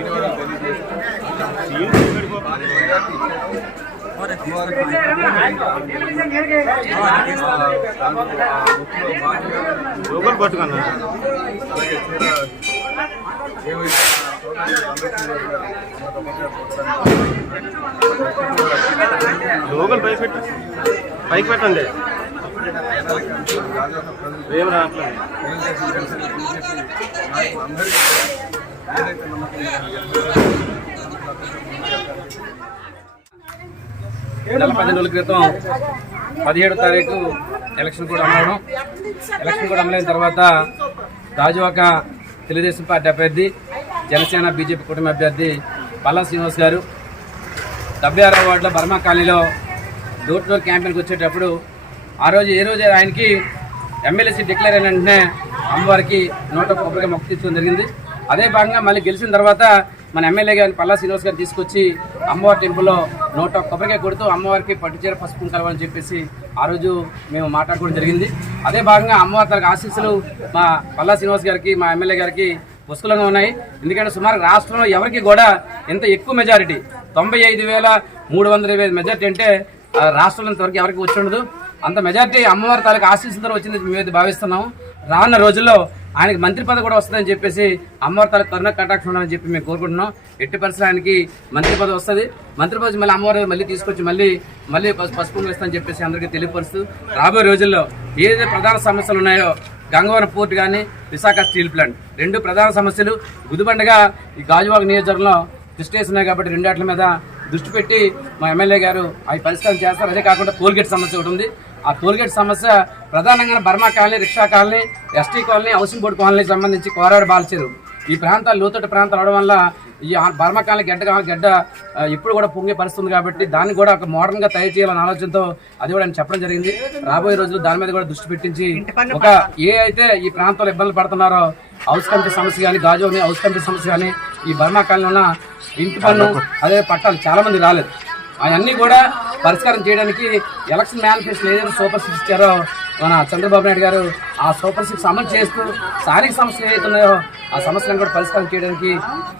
ధన్యవాదాలు లోకల్ పట్టుకున్నా లోకల్ పైకి పెట్ట. పైకి పెట్టండి. ఏం రావట్లేదు. నెల పది రోజుల క్రితం పదిహేడు తారీఖు ఎలక్షన్ కూడా అమ్మడం ఎలక్షన్ కూడా అమలైన తర్వాత రాజువాక తెలుగుదేశం పార్టీ అభ్యర్థి జనసేన బీజేపీ కూటమి అభ్యర్థి పల్లా శ్రీనివాస్ గారు డెబ్బై ఆరో వార్డులో బర్మా కాలనీలో డోర్ టు డోర్ క్యాంపెయిన్కి వచ్చేటప్పుడు ఆ రోజు ఏ రోజు ఆయనకి ఎమ్మెల్యేసీ డిక్లేర్ అయిన వెంటనే అమ్మవారికి నూట కొబ్బరిగా మొక్క తీసుకోవడం జరిగింది. అదే భాగంగా మళ్ళీ గెలిచిన తర్వాత మన ఎమ్మెల్యే గారిని పల్లా శ్రీనివాస్ గారు తీసుకొచ్చి అమ్మవారి టెంపుల్లో నూట కొబ్బరికాయ కొడుతూ అమ్మవారికి పట్టుచీర పసుపు కలవని చెప్పేసి ఆ రోజు మేము మాట్లాడుకోవడం జరిగింది. అదే భాగంగా అమ్మవారి తనకు ఆశీస్సులు మా పల్లా శ్రీనివాస్ గారికి మా ఎమ్మెల్యే గారికి పుష్కలంగా ఉన్నాయి. ఎందుకంటే సుమారు రాష్ట్రంలో ఎవరికి కూడా ఇంత ఎక్కువ మెజారిటీ తొంభై ఐదు వేల మూడు వందల ఇరవై ఐదు మెజారిటీ అంటే ఆ, రాష్ట్రంలో ఇంతవరకు ఎవరికి వచ్చి ఉండదు. అంత మెజారిటీ అమ్మవారి తాలూకు ఆశీస్సులతో వచ్చింది మేమైతే భావిస్తున్నాము. రానున్న రోజుల్లో ఆయనకి మంత్రి పదవి కూడా వస్తుందని చెప్పేసి అమ్మవారి తాలూకు కరుణ కటాక్షం ఉండాలని చెప్పి మేము కోరుకుంటున్నాం. ఎట్టి పరిస్థితి ఆయనకి మంత్రి పదవి వస్తుంది. మంత్రి పదవి మళ్ళీ అమ్మవారి మళ్ళీ తీసుకొచ్చి మళ్ళీ మళ్ళీ పసు- పసుపు వేస్తామని చెప్పేసి అందరికీ తెలియపరుస్తూ రాబోయే రోజుల్లో ఏదైతే ప్రధాన సమస్యలు ఉన్నాయో గంగవరం పోర్ట్ కానీ విశాఖ స్టీల్ ప్లాంట్ రెండు ప్రధాన సమస్యలు. గుదిబండగా ఈ గాజువాక నియోజకవర్గంలో దృష్టి కాబట్టి రెండాట్ల మీద దృష్టి పెట్టి మా ఎమ్మెల్యే గారు అవి పరిష్కారం చేస్తారు. అదే కాకుండా టోల్గేట్ సమస్య ఒకటి ఉంది. ఆ టోల్గేట్ సమస్య ప్రధానంగా Burma colony rickshaw colony ST colony housing board కాలనీకి సంబంధించి కోరాడు బాల్చేరు. ఈ ప్రాంతాలు లోతట్టు ప్రాంతాలు అవడం వల్ల ఈ ఆ బర్మా కాలనీ గడ్డ గడ్డ ఇప్పుడు కూడా పొంగే పరిస్థితుంది కాబట్టి దాన్ని కూడా ఒక మోడర్న్గా తయారు చేయాలనే ఆలోచనతో అది కూడా ఆయన చెప్పడం జరిగింది. రాబోయే రోజుల్లో దాని మీద కూడా దృష్టి పెట్టించి ఒక ఏ అయితే ఈ ప్రాంతంలో ఇబ్బందులు పడుతున్నారో హౌస్ కమిటీ సమస్య కానీ గాజు హౌస్ కమిటీ సమస్య కానీ ఈ బర్మా కాలనీ ఉన్న ఇంటి పన్ను అదే పట్టాలు చాలా మంది రాలేదు. అవన్నీ కూడా పరిష్కారం చేయడానికి ఎలక్షన్ మేనిఫెస్టో ఏదైతే సూపర్ సిక్స్ ఇచ్చారో మన చంద్రబాబు నాయుడు గారు ఆ సూపర్ సిక్స్ అమలు చేస్తూ స్థానిక సమస్యలు ఏవైతున్నాయో ఆ సమస్యలను కూడా పరిష్కారం చేయడానికి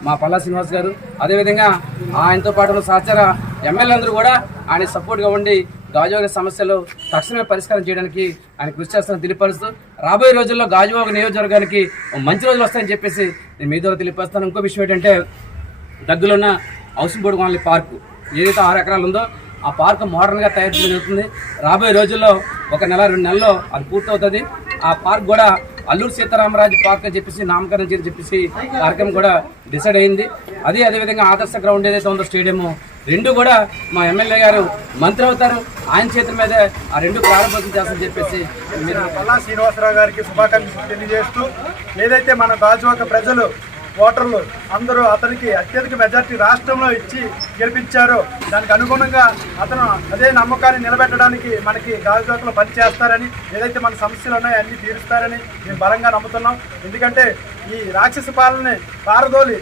మా పల్లా శ్రీనివాస్ గారు. అదేవిధంగా ఆయనతో పాటు ఉన్న సహచార ఎమ్మెల్యే అందరూ కూడా ఆయన సపోర్ట్గా ఉండి గాజువాక సమస్యలు తక్షణమే పరిష్కారం చేయడానికి ఆయన కృషి చేస్తానని తెలియపరుస్తూ రాబోయే రోజుల్లో గాజువాక నియోజకవర్గానికి మంచి రోజులు వస్తాయని చెప్పేసి నేను మీ ద్వారా తెలియపరుస్తాను. ఇంకో విషయం ఏంటంటే దగ్గరలో ఉన్న హౌసింగ్ బోర్డు కాలనీ పార్కు ఏదైతే ఆరు ఎకరాలు ఉందో ఆ పార్క్ మోడర్న్గా తయారు చేయడం జరుగుతుంది. రాబోయే రోజుల్లో ఒక నెల రెండు నెలల్లో అది పూర్తవుతుంది. ఆ పార్క్ కూడా అల్లూరు సీతారామరాజు పార్క్ అని చెప్పేసి నామకరణం చేసి చెప్పేసి కార్యక్రమం కూడా డిసైడ్ అయింది. అది అదేవిధంగా ఆదర్శ గ్రౌండ్ ఏదైతే ఉందో స్టేడియము రెండు కూడా మా ఎమ్మెల్యే గారు మంత్రి అవుతారు. ఆయన చేతుల మీదే ఆ రెండు ప్రారంభోత్సవం చేస్తారని చెప్పేసి మీరు పల్లా శ్రీనివాసరావు గారికి శుభాకాంక్షలు తెలియజేస్తూ ఏదైతే మన గాజువాక ప్రజలు ఓటర్లు అందరూ అతనికి అత్యధిక మెజార్టీ రాష్ట్రంలో ఇచ్చి గెలిపించారో. దానికి అనుగుణంగా అతను అదే నమ్మకాన్ని నిలబెట్టడానికి మనకి గాజువాకలో పనిచేస్తారని ఏదైతే మన సమస్యలు ఉన్నాయో అన్ని తీరుస్తారని మేము బలంగా నమ్ముతున్నాం. ఎందుకంటే ఈ రాక్షస పాలనని పారదోలి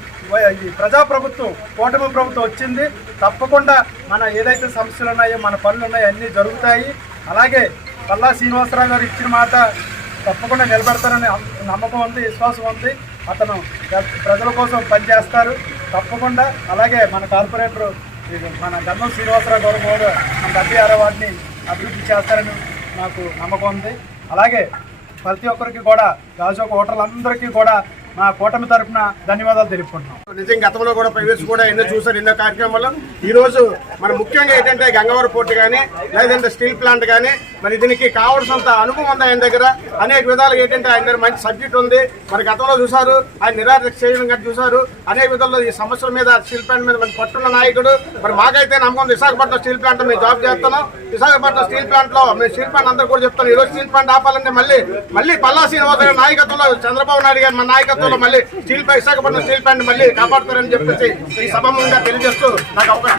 ఈ ప్రజాప్రభుత్వం కూటమి ప్రభుత్వం వచ్చింది. తప్పకుండా మన ఏదైతే సమస్యలు ఉన్నాయో మన పనులు ఉన్నాయో అన్నీ జరుగుతాయి. అలాగే పల్లా శ్రీనివాసరావు గారు ఇచ్చిన మాట తప్పకుండా నిలబెడతారని నమ్మకం ఉంది విశ్వాసం ఉంది. అతను ప్రజల కోసం పనిచేస్తారు. తప్పకుండా. అలాగే మన కార్పొరేటర్ ఇది మన గన్నం శ్రీనివాసరావు గారు కూడా మన డెబ్బై ఆరో వాటిని అభివృద్ధి చేస్తారని నాకు నమ్మకం ఉంది. అలాగే ప్రతి ఒక్కరికి కూడా గాజువాక ఓటర్లందరికీ కూడా మా కూటమి తరఫున ధన్యవాదాలు తెలుపుకుంటున్నాం. నిజంగా గతంలో కూడా ప్రైవేట్స్ కూడా ఎన్నో చూసారు ఎన్నో కార్యక్రమాలు ఈ రోజు మన ముఖ్యంగా ఏంటంటే గంగవరం పోర్టు కానీ లేదంటే స్టీల్ ప్లాంట్ కానీ మరి దీనికి కావాల్సినంత అనుభవం ఉంది ఆయన దగ్గర. అనేక విధాలుగా ఏంటంటే ఆయన దగ్గర మంచి సబ్జెక్ట్ ఉంది. మరి గతంలో చూసారు ఆయన నిరాశ చేయడం కానీ చూసారు అనేక విధాల్లో ఈ సమస్యల మీద స్టీల్ ప్లాంట్ మీద మన పట్టున్న నాయకుడు. మరి మాకైతే నమ్మకం ఉంది. విశాఖపట్నం స్టీల్ ప్లాంట్ మేము జాబ్ చేస్తున్నాం. విశాఖపట్నం స్టీల్ ప్లాంట్లో మేము స్టీల్ ప్లాంట్ అందరూ కూడా చెప్తాను ఈ రోజు స్టీల్ ప్లాంట్ ఆపాలంటే మళ్ళీ మళ్ళీ పల్లా శ్రీనివాస నాయకత్వంలో చంద్రబాబు నాయుడు గారి మన నాయకత్వంలో మళ్ళీ స్టీల్ విశాఖపట్నం స్టీల్ ప్లాంట్ మళ్ళీ కాపాడుతారని చెప్పేసి ఈ సభ ముందుగా తెలియజేస్తూ నాకు అవకాశం